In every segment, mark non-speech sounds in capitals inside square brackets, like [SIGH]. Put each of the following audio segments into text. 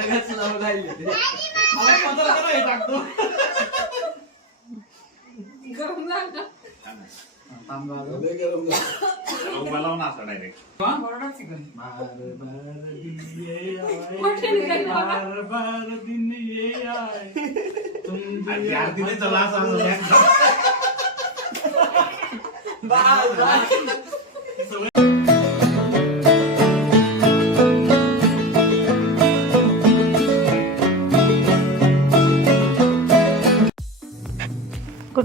जगाच नाव राहिले ते. मला पंधरा करा हे टाकतो थांबा अगं. उभा ना असं डायरेक्ट बार बार दिन ये आए बार बार दिन ये आए तुम आणि आरतीने चला असं असं back. बार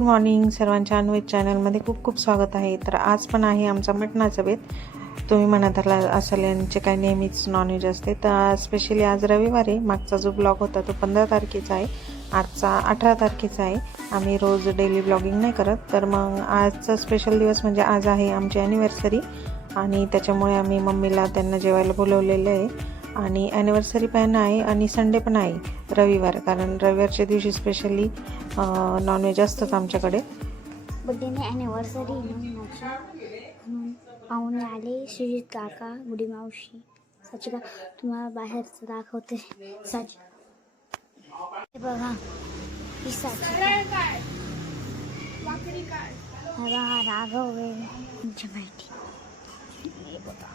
मॉर्निंग सर्वांच्या अनवेज चॅनलमध्ये खूप खूप स्वागत आहे. तर आज पण आहे आमचा मटणाचा बेत. तुम्ही म्हणत आला असाल यांचे काय नेहमीच नॉनव्हेज असते. तर स्पेशली आज रविवार आहे. मागचा जो ब्लॉग होता तो पंधरा तारखेचा आहे. आजचा अठरा तारखेचा आहे. आम्ही रोज डेली ब्लॉगिंग नाही करत. तर मग आजचा स्पेशल दिवस म्हणजे आज आहे आमची ॲनिव्हर्सरी आणि त्याच्यामुळे आम्ही मम्मीला त्यांना जेवायला बोलवलेलं आहे. आणि ॲनिव्हर्सरी पण आहे आणि संडे पण आहे रविवार. कारण रविवारच्या दिवशी स्पेशली नॉनव्हेज असतंच आमच्याकडे. बड्डे ॲनिव्हर्सरी म्हणून पाहुणे आले श्रीजित काका गुडी मावशी सचिका तुम्हाला बाहेरचं दाखवते. सच हे बघा ही साचिका. हा राघव आहे तुमच्या माहिती हे बघा.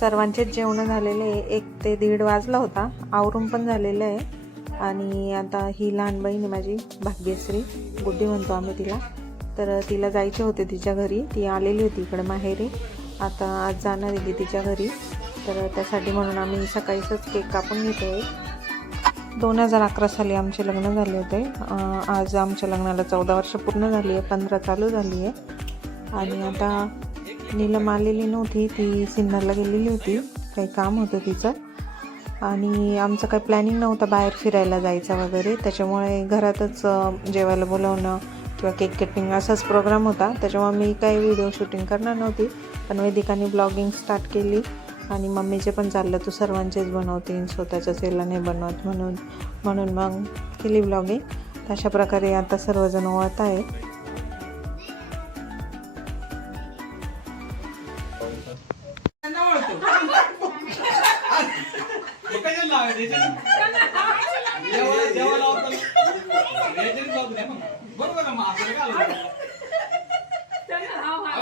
सर्वांचेच जेवण झालेले आहे. एक ते दीड वाजला होता. आवरून पण झालेलं आहे. आणि आता ही लहान बहीण आहे माझी भाग्यश्री. गुड्डी म्हणतो आम्ही तिला. तर तिला जायचे होते तिच्या घरी. ती आलेली होती इकडे माहेरी. आता आज जाणार आहे तिच्या घरी. तर त्यासाठी म्हणून आम्ही सकाळीच केक कापून घेतो आहे दोन हजार अकरा साली आमचे लग्न झाले होते. आज आमच्या लग्नाला चौदा वर्ष पूर्ण झाली आहे. पंधरा चालू झाली आहे. आणि आता नीलम आलेली नव्हती ती सिन्नरला गेलेली होती. काही काम होतं तिचं. आणि आमचं काही प्लॅनिंग नव्हतं बाहेर फिरायला जायचं वगैरे. त्याच्यामुळे घरातच जेवायला बोलवणं किंवा केक कटिंग असाच प्रोग्राम होता. त्याच्यामुळे मी काही व्हिडिओ शूटिंग करणार नव्हती. पण वेदिकाने ब्लॉगिंग स्टार्ट केली. आणि मम्मीचे पण चाललं तू सर्वांचेच बनवते स्वतःच्याच याला नाही बनवत म्हणून म्हणून मग केली ब्लॉगिंग अशा प्रकारे आता सर्वजण ओळत आहे.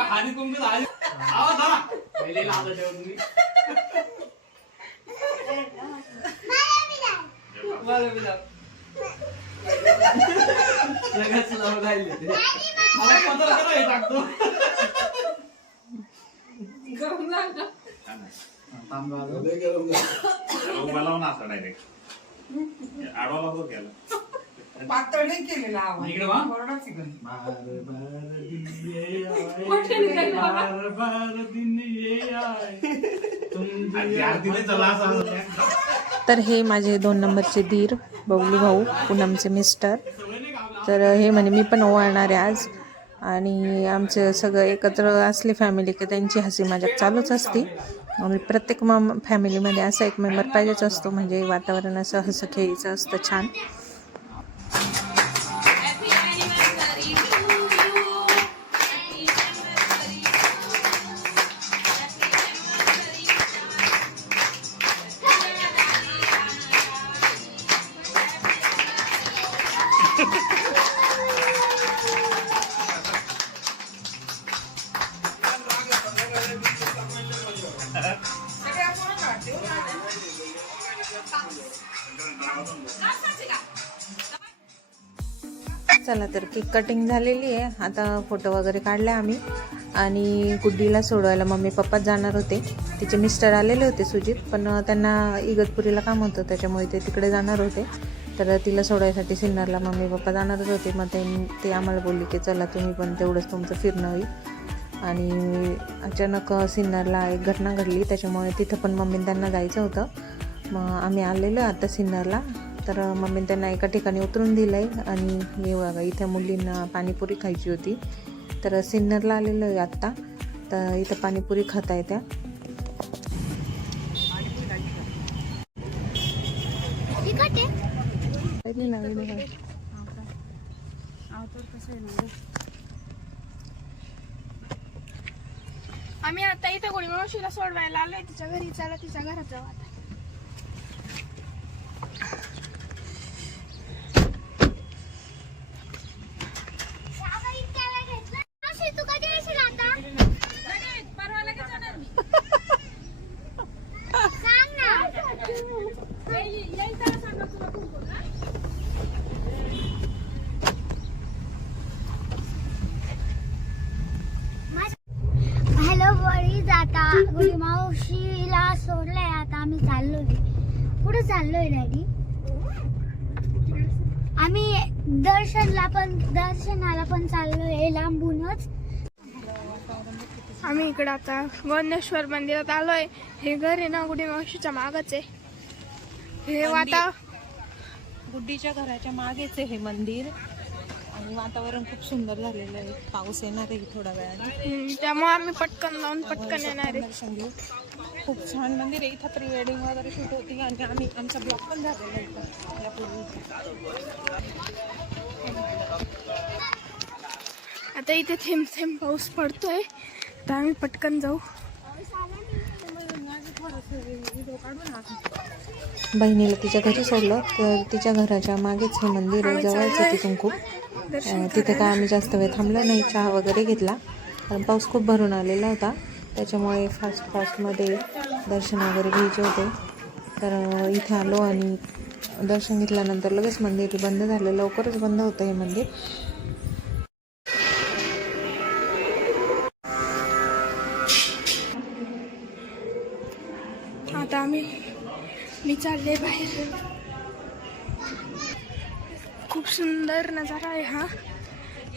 हानी तुमचं झाली. धरा. पहिले लावता तेव्हा तुम्ही. मला बी लाव. राहिले ते. मला करा हे टाकतो डायरेक्ट [LAUGHS] आडवा लागतो केला पातळ नाही केलेला आवाज. इकडे वा. कोरडाच आहे घरी. बार बार दिन ये आए बार बार दिन ये आए तुम आणि आरतीने चला असं असं back. तर हे माझे दोन नंबरचे धीर बबलू भाऊ पूनमचे मिस्टर. तर हे म्हणे मी पण ओवाळणार आहे आज. आणि आमचं सगळं एकत्र असले फॅमिली की त्यांची हसी मजाक चालूच असते. आणि प्रत्येक मम फॅमिलीमध्ये असा एक मेंबर पाहिजेच असतो. म्हणजे वातावरण असं हसं खेळीचं असतं छान. चला तर केक कटिंग झालेली आहे. आता फोटो वगैरे काढले आम्ही. आणि गुड्डीला सोडवायला मम्मी पप्पाच जाणार होते. तिचे मिस्टर आलेले होते सुजित पण त्यांना इगतपुरीला काम होतं त्याच्यामुळे ते तिकडे जाणार होते. तर तिला सोडायसाठी सिन्नरला मम्मी पप्पा जाणारच होते. मग ते ते आम्हाला बोलले की चला तुम्ही पण तेवढंच तुमचं फिरणं होईल. आणि अचानक सिन्नरला एक घटना घडली. त्याच्यामुळे तिथं पण मम्मी त्यांना जायचं होतं. मग आम्ही आलेलो आता सिन्नरला. तर मम्मी त्यांना एका ठिकाणी उतरून दिलं आहे आणि हे बघा इथं मुलींना पाणीपुरी खायची होती. तर सिन्नरला आलेलो आहे आत्ता. तर इथं पाणीपुरी खाता. येत्या आम्ही आता इथे कोणी मावशीला सोडवायला आलोय. तिच्या घरी चला तिच्या घरात जाऊ आता. बळीज आता गुडी मावशीला सोडलंय आता. आम्ही चाललोय. कुठे चाललोय डॅडी? आम्ही दर्शनला पण दर्शनाला पण चाललोय. लांबूनच. आम्ही इकडं आता गोंदेश्वर मंदिरात आलोय. हे घर आहे ना गुढी मावशीच्या मागच. आहे हे वाता गुड्डीच्या घराच्या मागेच आहे हे मंदिर. आणि वातावरण खूप सुंदर झालेलं आहे. पाऊस येणार आहे थोड्या वेळाने. त्यामुळे आम्ही पटकन जाऊन पटकन येणार आहे. खूप छान मंदिर आहे. इथं प्री वेडिंग वगैरे शूट होती आणि आम्ही आमचा ब्लॉग पण झालेला आहे इथं. यापूर्वी आता इथे थेंब थेंब पाऊस पडतोय. तर आम्ही पटकन जाऊ. बहिणीला तिच्या घरी सोडलं तर तिच्या घराच्या मागेच हे मंदिर आहे जवळच तिथून खूप. तिथे काय आम्ही जास्त वेळ थांबलो नाही. चहा वगैरे घेतला. कारण पाऊस खूप भरून आलेला होता. त्याच्यामुळे फास्ट फास्टमध्ये दर्शन वगैरे घ्यायचे होते. तर इथे आलो आणि दर्शन घेतल्यानंतर लगेच मंदिर बंद झालं. लवकरच बंद होतं हे मंदिर. आता आम्ही मी चालले बाहेर. खूप सुंदर नजारा आहे हा.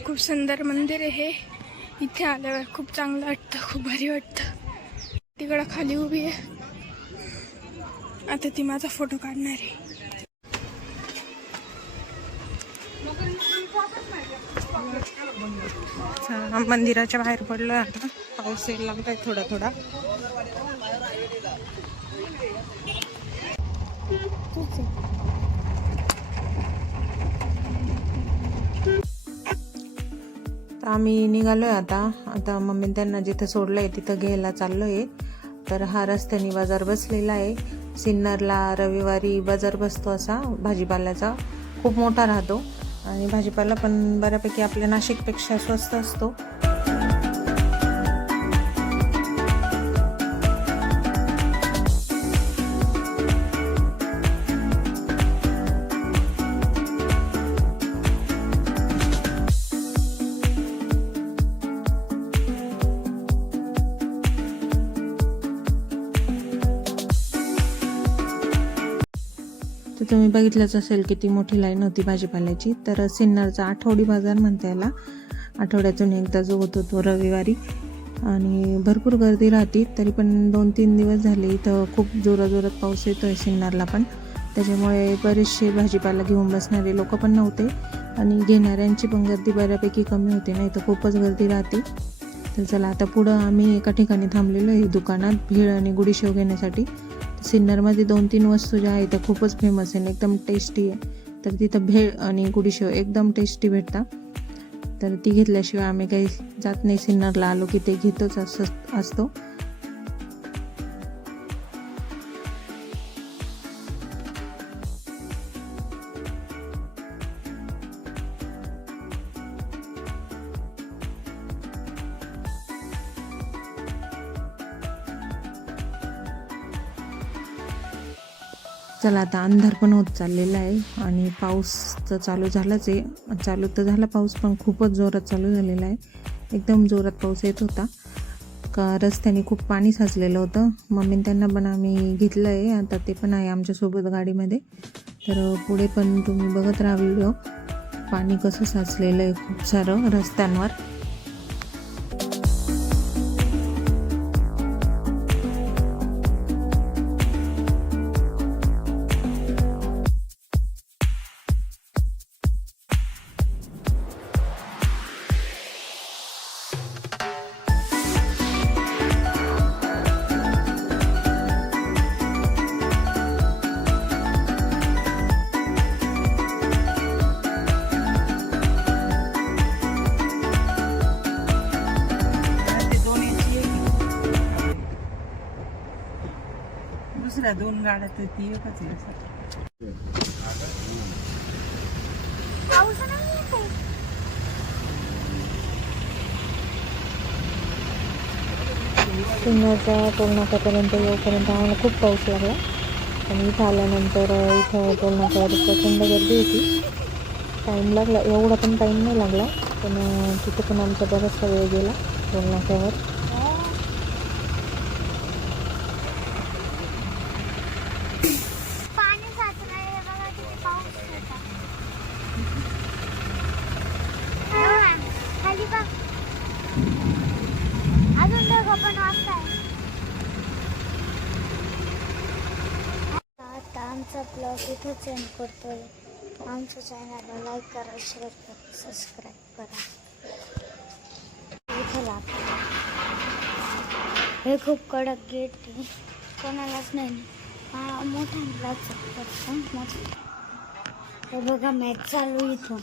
खूप सुंदर मंदिर आहे हे. इथे आल्यावर खूप चांगलं वाटतं खूप भारी वाटतं. तिकडं खाली उभी आहे. आता ती माझा फोटो काढणार आहे. मंदिराच्या बाहेर पडलो आता. पाऊस यायला लागलाय थोडा थोडा. आम्ही निघालो आहे आता. आता मम्मी त्यांना जिथं सोडलं आहे तिथं घ्यायला चाललो आहे तर हा रस्त्याने बाजार बसलेला आहे. सिन्नरला रविवारी बाजार बसतो असा भाजीपाल्याचा. खूप मोठा राहतो. आणि भाजीपाला पण बऱ्यापैकी आपल्या नाशिकपेक्षा स्वस्त असतो. तुम्ही बघितलंच असेल किती मोठी लाईन होती भाजीपाल्याची. तर सिन्नरचा आठवडी बाजार म्हणता याला. आठवड्यातून एकदा जो होतो तो रविवारी. आणि भरपूर गर्दी राहते तरी पण दोन तीन दिवस झाले इथं खूप जोराजोरात पाऊस येतो आहे सिन्नरला पण. त्याच्यामुळे बरेचसे भाजीपाला घेऊन बसणारे लोक पण नव्हते. आणि घेणाऱ्यांची पण गर्दी बऱ्यापैकी कमी होते नाही तर खूपच गर्दी राहते. तर चला आता पुढं आम्ही एका ठिकाणी थांबलेलो आहे दुकानात भेळ आणि गुडीशेव घेण्यासाठी. सिन्नरमध्ये दोन तीन वस्तू ज्या आहेत त्या खूपच फेमस आहे आणि एकदम टेस्टी आहे. तर तिथं भेळ आणि गुडीशेव एकदम टेस्टी भेटतात. तर ती घेतल्याशिवाय आम्ही काही जात नाही सिन्नरला आलो की ते घेतोच असं असतो. चला आता अंधार पण होत चाललेला आहे आणि पाऊस तर चालू झालाच आहे. चालू तर झाला पाऊस पण खूपच जोरात चालू झालेला आहे. एकदम जोरात पाऊस येत होता. का रस्त्याने खूप पाणी साचलेलं होतं. मम्मी त्यांना पण आम्ही घेतलं आहे. आता ते पण आहे आमच्यासोबत गाडीमध्ये. तर पुढे पण तुम्ही बघत राहा व्हिडिओ. पाणी कसं साचलेलं आहे खूप सारं रस्त्यांवर. दुसऱ्या दोन गाड्या तर ती एकच आहे. पुण्याच्या टोलनाक्यापर्यंत येऊपर्यंत आम्हाला खूप पाऊस लागला. आणि इथं आल्यानंतर इथं टोलनाक्यावर प्रचंड गर्दी होती. टाईम लागला. एवढा पण टाईम नाही लागला. पण तिथं पण आमचा बराचसा वेळ गेला टोलनाक्यावर पाणी साचलं आहे बघा किती पाऊस होता बघा, खाली बघ अजून दोघं पण वाचताय आजचा आमचा ब्लॉग इथं करतो करतोय. आमच्या चॅनलला लाईक करा शेअर करा सबस्क्राईब करा. इथं लागतो हे खूप कडक गेट आहे. कोणालाच नाही. हा मोठा मुलाच करतो मोठा. हे बघा मॅच चालू इथं.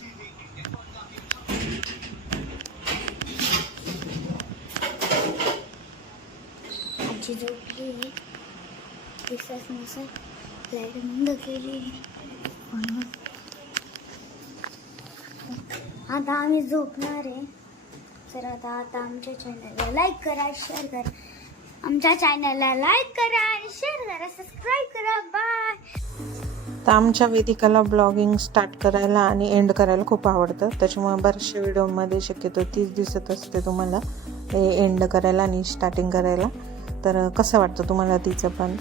आजी झोपली. आहे. दिसत नसत लाइट बंद केली आता आम्ही झोपणार आहे. तर आता आता आमच्या चॅनलला लाईक करा शेअर करा. आमच्या चॅनलला लाईक करा आणि शेअर करा. सबस्क्राईब करा. बाय तर आमच्या वेदिकाला ब्लॉगिंग स्टार्ट करायला आणि एंड करायला खूप आवडतं. त्याच्यामुळे बऱ्याचशा व्हिडिओमध्ये शक्यतो तीच दिसत असते तुम्हाला. एंड करायला आणि स्टार्टिंग करायला. तर कसं वाटतं तुम्हाला तिचं पण?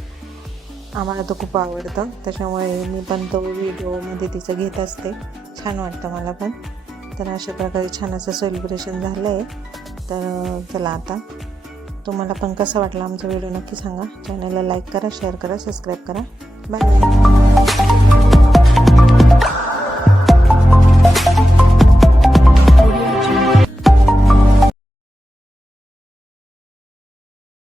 आम्हाला तर खूप आवडतं. त्याच्यामुळे मी पण तो व्हिडिओमध्ये तिचं घेत असते. छान वाटतं मला पण. तर अशा प्रकारे छान असं सेलिब्रेशन झालं आहे तर चला आता. तुम्हाला पण कसा वाटला आमचा व्हिडिओ नक्की सांगा. चॅनलला लाईक करा शेअर करा सबस्क्राईब करा. बाय